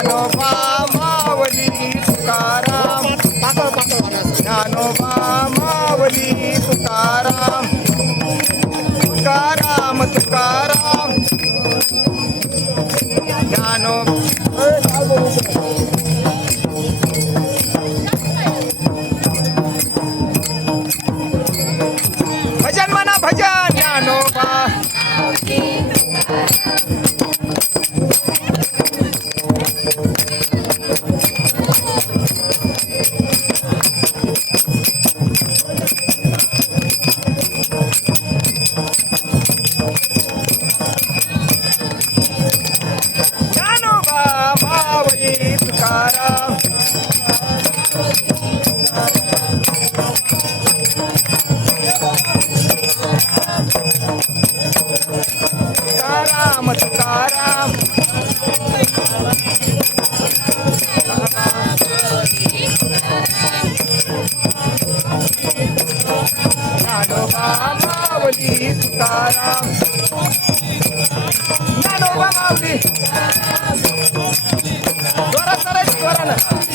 ज्ञानोबा मावली तुकाराम. ज्ञानोबा मावली तुकाराम. तुकाराम तुकाराम. ज्ञानो तुकाराम तुकाराम ज्ञानोबा मावली तुकाराम ज्ञानोबा मावली जोरात करायची